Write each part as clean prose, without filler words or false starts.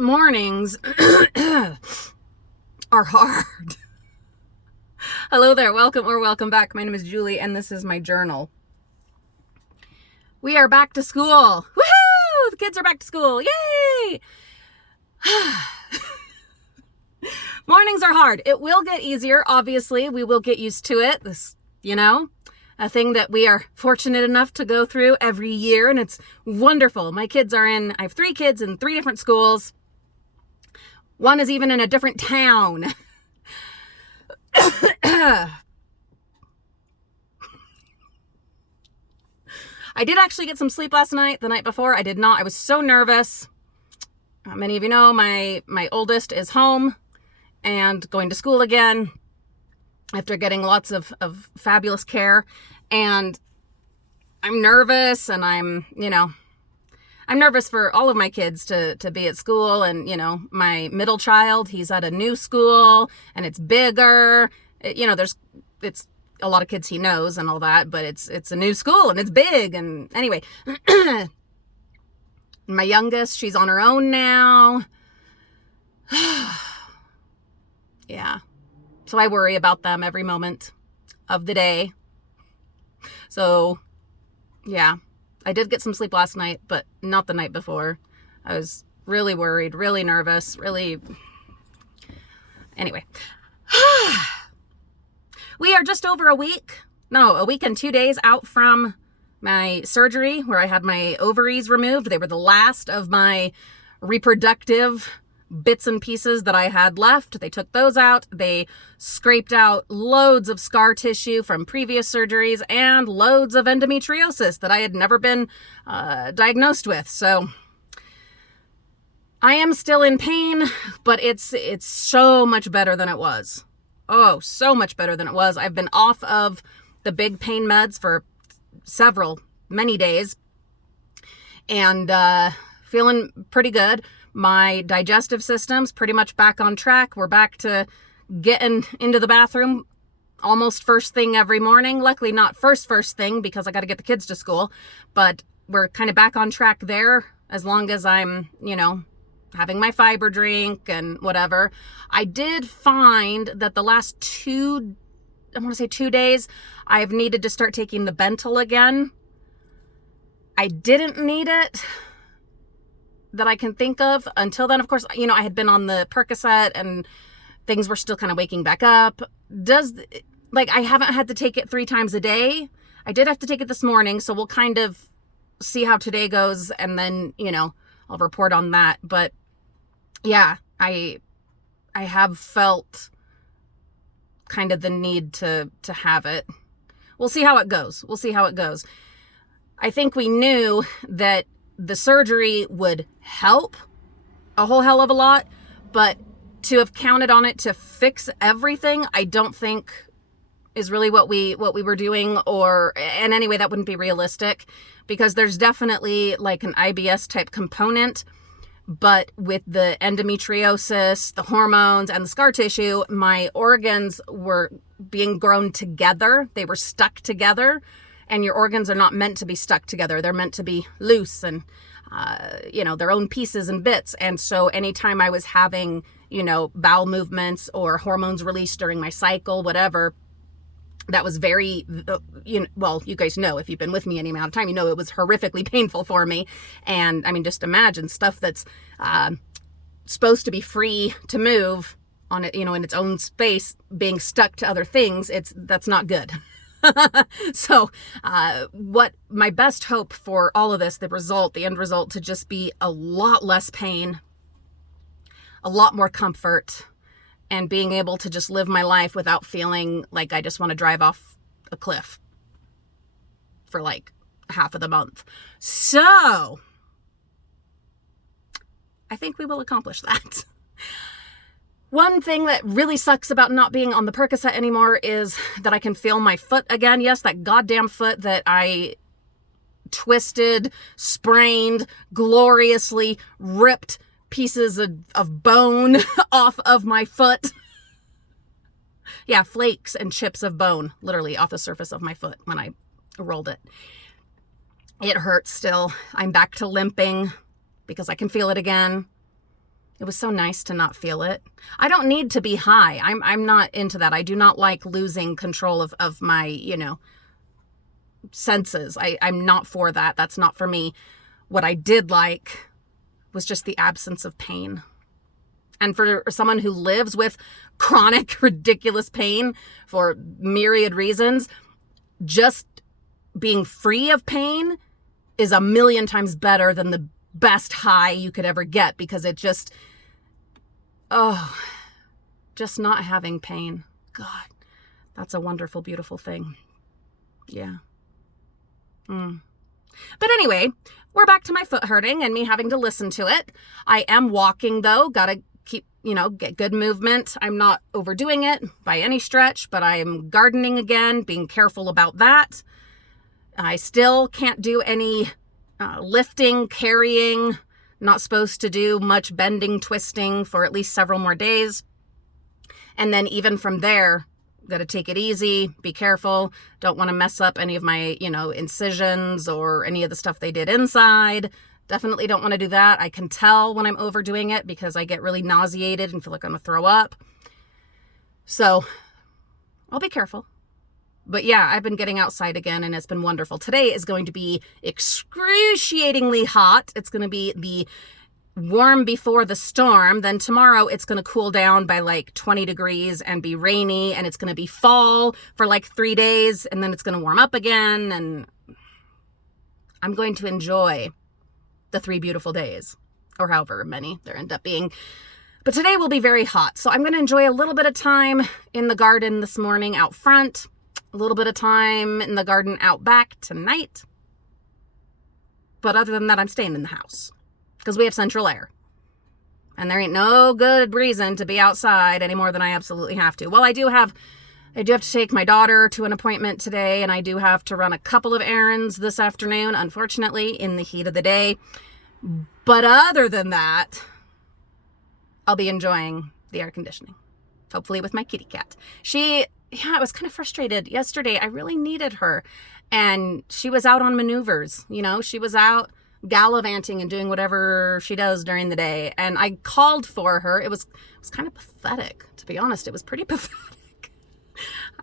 Mornings are hard. Hello there, welcome or welcome back. My name is Julie and this is my journal. We are back to school. Woohoo! The kids are back to school. Yay! Mornings are hard. It will get easier, obviously. We will get used to it. This, a thing that we are fortunate enough to go through every year, and it's wonderful. I have 3 kids in 3 different schools. One is even in a different town. I did actually get some sleep last night. The night before, I did not. I was so nervous. Many of you know my oldest is home and going to school again after getting lots of fabulous care. And I'm nervous, and I'm nervous for all of my kids to be at school. And, my middle child, he's at a new school and it's bigger. It's a lot of kids he knows and all that, but it's a new school and it's big. And anyway, my youngest, she's on her own now. Yeah. So I worry about them every moment of the day. So yeah. I did get some sleep last night, but not the night before. I was really worried, really nervous, Anyway. We are just over a week and 2 days out from my surgery where I had my ovaries removed. They were the last of my reproductive bits and pieces that I had left. They took those out. They scraped out loads of scar tissue from previous surgeries and loads of endometriosis that I had never been diagnosed with. So I am still in pain, but it's so much better than it was. Oh, so much better than it was. I've been off of the big pain meds for many days, and feeling pretty good. My digestive system's pretty much back on track. We're back to getting into the bathroom almost first thing every morning. Luckily not first thing because I got to get the kids to school, but we're kind of back on track there as long as I'm, having my fiber drink and whatever. I did find that the last 2 days, I've needed to start taking the Bentyl again. I didn't need it that I can think of. Until then, of course, I had been on the Percocet and things were still kind of waking back up. I haven't had to take it 3 times a day. I did have to take it this morning, so we'll kind of see how today goes, and then, I'll report on that. But yeah, I have felt kind of the need to have it. We'll see how it goes. I think we knew that the surgery would help a whole hell of a lot, but to have counted on it to fix everything, I don't think is really what we were doing, and anyway, that wouldn't be realistic, because there's definitely like an IBS type component, but with the endometriosis, the hormones, and the scar tissue, my organs were being grown together. They were stuck together. And your organs are not meant to be stuck together. They're meant to be loose and, their own pieces and bits. And so anytime I was having, bowel movements or hormones released during my cycle, whatever, that was very, you guys know, if you've been with me any amount of time, it was horrifically painful for me. And I mean, just imagine stuff that's supposed to be free to move on it, in its own space, being stuck to other things. That's not good. So, what my best hope for all of this, the end result, to just be a lot less pain, a lot more comfort, and being able to just live my life without feeling like I just want to drive off a cliff for like half of the month. So, I think we will accomplish that. One thing that really sucks about not being on the Percocet anymore is that I can feel my foot again. Yes, that goddamn foot that I twisted, sprained, gloriously ripped pieces of bone off of my foot. Yeah, flakes and chips of bone literally off the surface of my foot when I rolled it. It hurts still. I'm back to limping because I can feel it again. It was so nice to not feel it. I don't need to be high. I'm not into that. I do not like losing control of my, senses. I'm not for that. That's not for me. What I did like was just the absence of pain. And for someone who lives with chronic, ridiculous pain for myriad reasons, just being free of pain is a million times better than the best high you could ever get, because it just not having pain. God, that's a wonderful, beautiful thing. Yeah. But anyway, we're back to my foot hurting and me having to listen to it. I am walking though. Gotta keep, get good movement. I'm not overdoing it by any stretch, but I am gardening again, being careful about that. I still can't do any lifting, carrying, not supposed to do much bending, twisting for at least several more days. And then even from there, got to take it easy, be careful. Don't want to mess up any of my, incisions or any of the stuff they did inside. Definitely don't want to do that. I can tell when I'm overdoing it because I get really nauseated and feel like I'm going to throw up. So I'll be careful. But yeah, I've been getting outside again and it's been wonderful. Today is going to be excruciatingly hot. It's going to be the warm before the storm. Then tomorrow it's going to cool down by like 20 degrees and be rainy, and it's going to be fall for like 3 days, and then it's going to warm up again, and I'm going to enjoy the 3 beautiful days, or however many there end up being. But today will be very hot, so I'm going to enjoy a little bit of time in the garden this morning out front, a little bit of time in the garden out back tonight. But other than that, I'm staying in the house because we have central air. And there ain't no good reason to be outside any more than I absolutely have to. Well, I do have to take my daughter to an appointment today, and I do have to run a couple of errands this afternoon, unfortunately, in the heat of the day. But other than that, I'll be enjoying the air conditioning, hopefully with my kitty cat. I was kind of frustrated yesterday. I really needed her. And she was out on maneuvers, she was out gallivanting and doing whatever she does during the day. And I called for her. It was kind of pathetic, to be honest. It was pretty pathetic.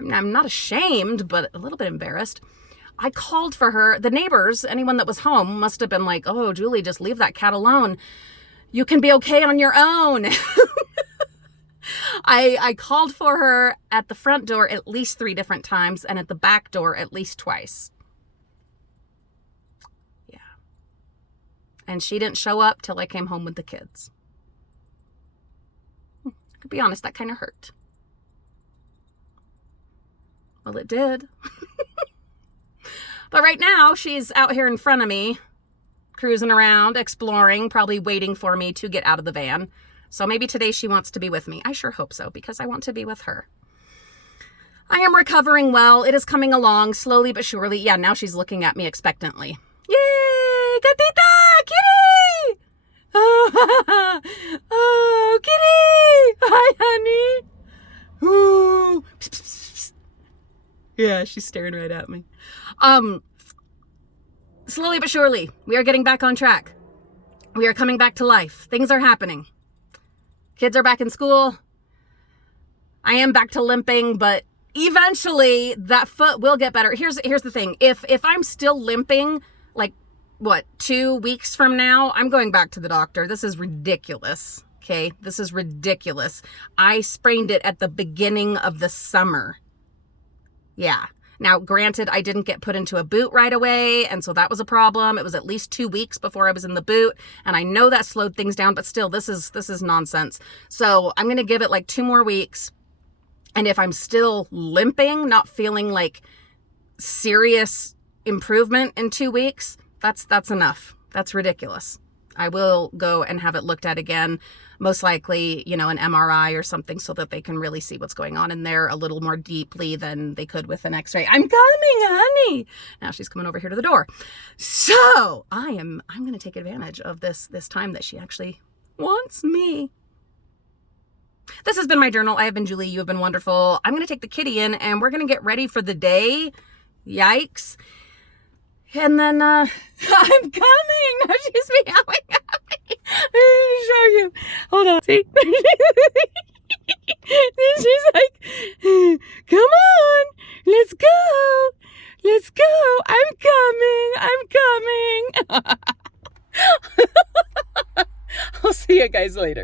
I'm not ashamed, but a little bit embarrassed. I called for her. The neighbors, anyone that was home, must have been like, "Oh, Julie, just leave that cat alone. You can be okay on your own." I called for her at the front door at least 3 different times and at the back door at least twice. Yeah. And she didn't show up till I came home with the kids. I could be honest, that kind of hurt. Well, it did. But right now, she's out here in front of me, cruising around, exploring, probably waiting for me to get out of the van. So maybe today she wants to be with me. I sure hope so, because I want to be with her. I am recovering well. It is coming along slowly but surely. Yeah, now she's looking at me expectantly. Yay! Gatita! Kitty! Oh, kitty! Hi, honey. Ooh. Psst, psst, psst, psst. Yeah, she's staring right at me. Slowly but surely, we are getting back on track. We are coming back to life. Things are happening. Kids are back in school. I am back to limping, but eventually that foot will get better. Here's the thing. If I'm still limping, 2 weeks from now, I'm going back to the doctor. This is ridiculous. Okay. This is ridiculous. I sprained it at the beginning of the summer. Yeah. Now, granted, I didn't get put into a boot right away, and so that was a problem. It was at least 2 weeks before I was in the boot, and I know that slowed things down, but still, this is nonsense. So I'm going to give it 2 more weeks, and if I'm still limping, not feeling like serious improvement in 2 weeks, that's enough. That's ridiculous. I will go and have it looked at again, most likely, an MRI or something, so that they can really see what's going on in there a little more deeply than they could with an x-ray. I'm coming, honey. Now she's coming over here to the door. So I'm going to take advantage of this time that she actually wants me. This has been my journal. I have been Julie. You have been wonderful. I'm going to take the kitty in and we're going to get ready for the day. Yikes. And then, I'm coming. Now she's meowing at me. Let me show you. Hold on. See? She's like, come on, let's go. Let's go. I'm coming. I'll see you guys later.